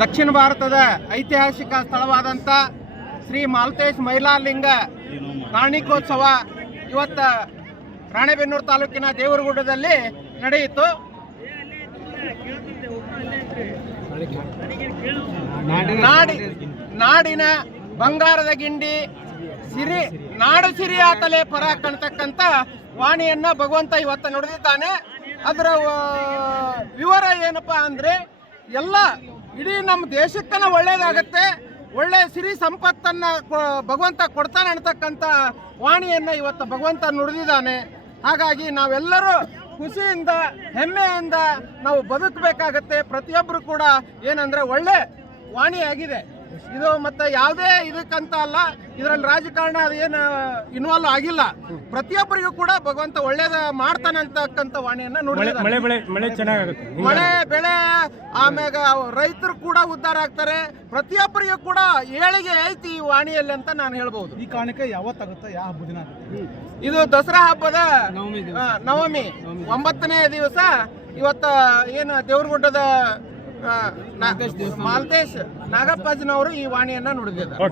ದಕ್ಷಿಣ ಭಾರತದ ಐತಿಹಾಸಿಕ ಸ್ಥಳವಾದಂಥ ಶ್ರೀ ಮಾಲ್ತೇಶ್ ಮೈಲಾರಲಿಂಗ ಕಾರ್ಣಿಕೋತ್ಸವ ಇವತ್ತು ರಾಣೆಬೆನ್ನೂರು ತಾಲೂಕಿನ ದೇವರಗುಡ್ಡದಲ್ಲಿ ನಡೆಯಿತು. ನಾಡಿನ ಬಂಗಾರದ ಗಿಂಡಿ ನಾಡು ಸಿರಿಯಾತಲೆ ಪರ ಕಾಣ್ತಕ್ಕಂಥ ವಾಣಿಯನ್ನ ಭಗವಂತ ಇವತ್ತು ನುಡಿದಿದ್ದಾನೆ. ಅದರ ವಿವರ ಏನಪ್ಪಾ ಅಂದ್ರೆ ಎಲ್ಲ ಇಡೀ ನಮ್ಮ ದೇಶಕ್ಕನ ಒಳ್ಳೇದಾಗತ್ತೆ, ಒಳ್ಳೆ ಸಿರಿ ಸಂಪತ್ತನ್ನ ಭಗವಂತ ಕೊಡ್ತಾನೆ ಅನ್ನತಕ್ಕಂಥ ವಾಣಿಯನ್ನ ಇವತ್ತು ಭಗವಂತ ನುಡಿದಿದ್ದಾನೆ. ಹಾಗಾಗಿ ನಾವೆಲ್ಲರೂ ಖುಷಿಯಿಂದ ಹೆಮ್ಮೆಯಿಂದ ನಾವು ಬದುಕಬೇಕಾಗತ್ತೆ. ಪ್ರತಿಯೊಬ್ಬರು ಕೂಡ ಏನಂದ್ರೆ ಒಳ್ಳೆ ವಾಣಿಯಾಗಿದೆ ಇದು. ಮತ್ತೆ ಯಾವುದೇ ಇದಕ್ಕಂತ ಅಲ್ಲ, ಇದರಲ್ಲಿ ರಾಜಕಾರಣ ಅದೇನು ಇನ್ವಾಲ್ವ್ ಆಗಿಲ್ಲ. ಪ್ರತಿಯೊಬ್ಬರಿಗೂ ಕೂಡ ಭಗವಂತ ಒಳ್ಳೇದ ಮಾಡ್ತಾನೆ ಅಂತಕ್ಕಂಥ ವಾಣಿಯನ್ನ ನೋಡಿದ್ದಾರೆ. ಮಳೆ ಬೆಳೆ ಆಮ್ಯಾಗ ರೈತರು ಕೂಡ ಉದ್ಧಾರ ಆಗ್ತಾರೆ. ಪ್ರತಿಯೊಬ್ಬರಿಗೂ ಕೂಡ ಏಳಿಗೆ ಐತಿ ಈ ವಾಣಿಯಲ್ಲಿ ಅಂತ ನಾನು ಹೇಳ್ಬಹುದು. ಈ ಕಾರಣಕ್ಕೆ ಯಾವತ್ತಾಗುತ್ತೆ, ಯಾವ ಹಬ್ಬ ದಿನ? ಇದು ದಸರಾ ಹಬ್ಬದ ನವಮಿ 9ನೇ ದಿವಸ. ಇವತ್ತ ಏನು ದೇವರಗುಡ್ಡದ ಮಾಲ್ತೇಶ್ ನಾಗಪ್ಪಾಜಿನವರು ಈ ವಾಣಿಯನ್ನ ನುಡಿದಿದ್ದಾರೆ.